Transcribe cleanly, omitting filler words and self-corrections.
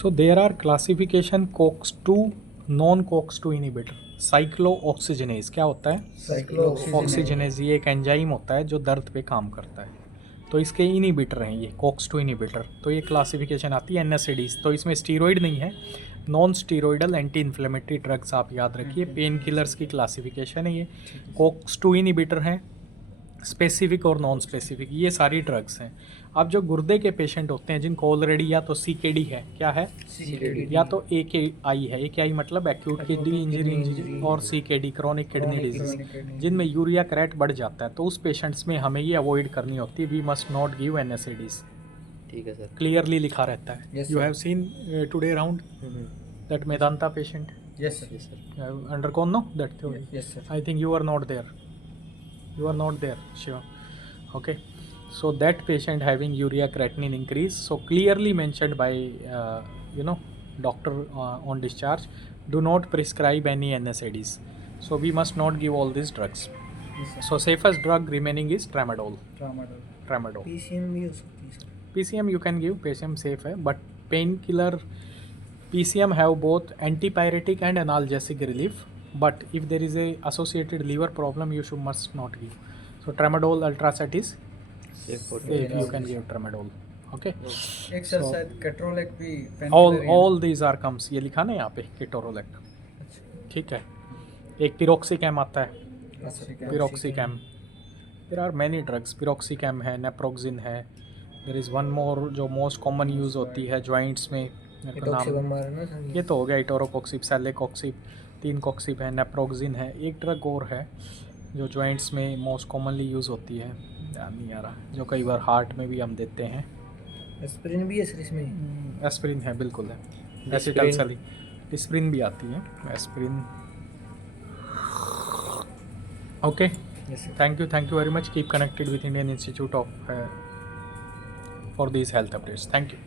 So there are classification COX-2 non COX-2 inhibitor. Cyclooxygenase क्या होता है? ऑक्सीजनेज ये एक एंजाइम होता है जो दर्द पे काम करता है. तो इसके इनिबिटर हैं ये COX-2 इनिबिटर. तो ये क्लासिफिकेशन आती है NSAIDs. तो इसमें स्टीरॉइड नहीं है, नॉन स्टीरॉइडल एंटी इन्फ्लेमेटरी ड्रग्स आप याद रखिए. पेन किलर्स की क्लासिफिकेशन है ये. COX-2 इनिबिटर हैं, स्पेसिफिक और नॉन स्पेसिफिक, ये सारी ड्रग्स हैं. अब जो गुर्दे के पेशेंट होते हैं जिनको ऑलरेडी या तो CKD है, क्या है CKD, या तो AKI है. AKI मतलब एक्यूट किडनी इंजरी और CKD क्रॉनिक किडनी डिजीज जिनमें यूरिया क्रेट बढ़ जाता है. तो उस पेशेंट्स में हमें ये अवॉइड करनी होती है. We must not give NSAIDs. ठीक है सर. क्लियरली लिखा रहता है. You have seen today round that Medanta patient. Yes, sir. Undergone no that theory. Yes, sir. I think you are not there. You are not there, Shiva. Okay. So that patient having urea creatinine increase, so clearly mentioned by doctor on discharge, do not prescribe any NSAIDs. So we must not give all these drugs. Yes, sir. So safest drug remaining is tramadol. Tramadol. PCM भी हो सकती है sir. PCM you can give. PCM safe है, but painkiller PCM have both antipyretic and analgesic relief. But if there is a associated liver problem, you must not give. So tramadol ultraset is Safe. you can give tramadol. Okay. एक sir शायद केट्रोलेक भी all these are comes. ये लिखा ना यहाँ पे केटोरोलेक. ठीक है. एक पिरोक्सिकैम आता है. पिरोक्सिकैम. There are many drugs. पिरोक्सिकैम है, नेप्रोक्सिन है. There is one more जो most common use होती है जॉइंट्स में. ये तो हो गया इटोरोकॉक्सिब, सेलेकॉक्सिब. 3 कॉक्सिब है, नेप्रोक्सिन है. एक ड्रग और है जो जॉइंट्स में मोस्ट कॉमनली यूज़ होती है, ध्यान नहीं आ रहा, जो कई बार हार्ट में भी हम देते हैं. एस्पिरिन भी है सर इसमें. एस्पिरिन है, बिल्कुल है. एसिटाइलसैलिन, डिस्प्रिन भी आती है. Aspirin. Okay. Thank you very much. Keep connected with Indian institute of for these health updates. Thank you.